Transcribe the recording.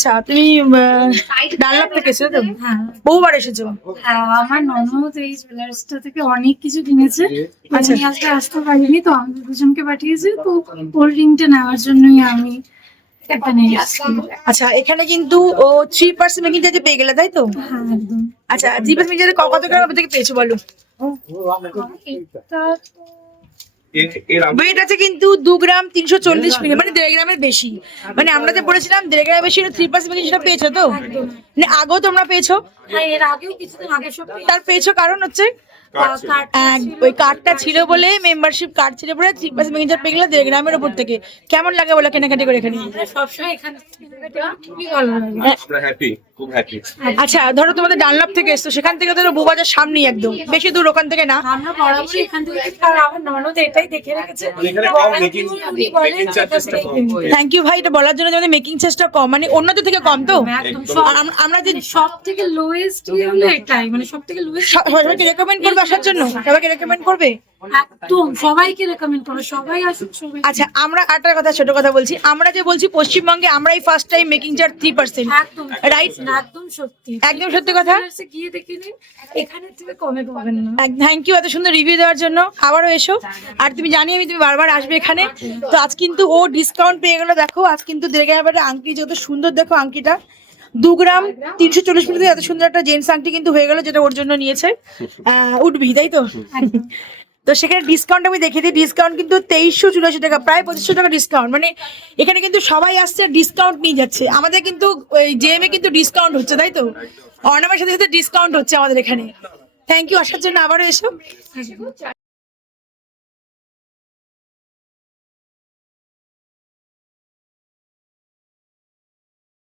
আচ্ছা তুমি ডানলপ থেকে এসেছো তো? হ্যাঁ বহুবার এসেছো? হ্যাঁ, আমার ননদ এই জুয়েলার্সটা থেকে অনেক কিছু কিনেছে। আচ্ছা। আমি আজকে আসতে পারিনি, তো আমাদের দুজনকে পাঠিয়েছে, তো ওর রিংটা নেওয়ার জন্যই আমি একটা নিয়ে এসেছি। আচ্ছা এখানে কিন্তু ও 3% মেকিং চার্জে পেয়ে গেলে তাই তো? হ্যাঁ একদম। আচ্ছা 3% মেকিং চার্জে কত গ্রাম থেকে পেয়েছো বলো? এটা ওয়েট আছে কিন্তু 2 গ্রাম 340 মিলি, মানে 1.5 গ্রামের বেশি। মানে আমরা যে বলেছিলাম 1.5 গ্রামের বেশি 3% মেকিং সেটা পেয়েছো তো? মানে আগেও তোমরা পেয়েছো? হ্যাঁ, এর আগেও কিছুদিন আগে সব তার পেয়েছো কারণ হচ্ছে ওই কার্ডটা ছিল বলে, মেম্বারশিপ কার্ড ছিল বলে 3% মেকিং চার্জ পেয়ে গেলে 1.5 গ্রামের উপর থেকে। কেমন লাগে বলো কেনাকাটি করে এখানে? সবসময় এখানে খুবই ভালো লাগে। আমরা হ্যাপি, খুব হ্যাপি। আচ্ছা ধরো তোমাদের ডানলপ থেকে এসছো, সেখান থেকে ধরো বউবাজার সামনেই, একদম বেশি দূর ওখান থেকে না। আমরা বরাবরই এখান থেকে কিনি, আর আমার ননদ এটাই দেখে রেখেছে। এখানে কম মেকিং চার্জেসটা কম। থ্যাংক ইউ ভাই, এটা বলার জন্য যে আমাদের মেকিং চার্জটা কম, মানে অন্যদের থেকে কম তো। একদম আর আমরা যে সব থেকে লোয়েস্ট হলো এটাই, মানে সব থেকে লোয়েস্ট। সবাইকে রেকমেন্ড করবে আসার জন্য, সবাইকে রেকমেন্ড করবে। একদম সবাইকে রেকমেন্ড করো, সবাই আসুক, সবাই। আচ্ছা আমরা আরেকটা কথা, ছোট কথা বলছি, আমরা যে বলছি পশ্চিমবঙ্গে আমরাই ফার্স্ট টাইম মেকিং চার্জ 3%, একদম রাইট? একদম সত্যি, একদম সত্যি কথা। জুয়েলার্সে গিয়ে দেখে নিন, এখানে থেকে কমে পাবেন না। থ্যাংক ইউ এত সুন্দর রিভিউ দেওয়ার জন্য, আবারও এসো। আর তুমি জানি আমি তুমি বারবার আসবে এখানে, তো আজ কিন্তু ও ডিসকাউন্ট পেয়ে গেলো। দেখো আজ কিন্তু 1.5 গ্রামের আংটি যত সুন্দর, দেখো আংটিটা 2 গ্রাম 340 মিলি এত সুন্দর একটা জেন্টস আংটি কিন্তু হয়ে গেল, যেটা ওর জন্য নিয়েছে। উঠবি তাই তো? তো সেখানে ডিসকাউন্ট আমি দেখে দিই, ডিসকাউন্ট কিন্তু 2384 টাকা, প্রায় 2500 টাকা ডিসকাউন্ট। মানে এখানে কিন্তু সবাই আসছে ডিসকাউন্ট নিয়ে যাচ্ছে। আমাদের কিন্তু জেএমএ কিন্তু ডিসকাউন্ট হচ্ছে তাই তো? অর্ণবের সাথে সাথে ডিসকাউন্ট হচ্ছে আমাদের এখানে। থ্যাংক ইউ আসার জন্য, আবারও এসো।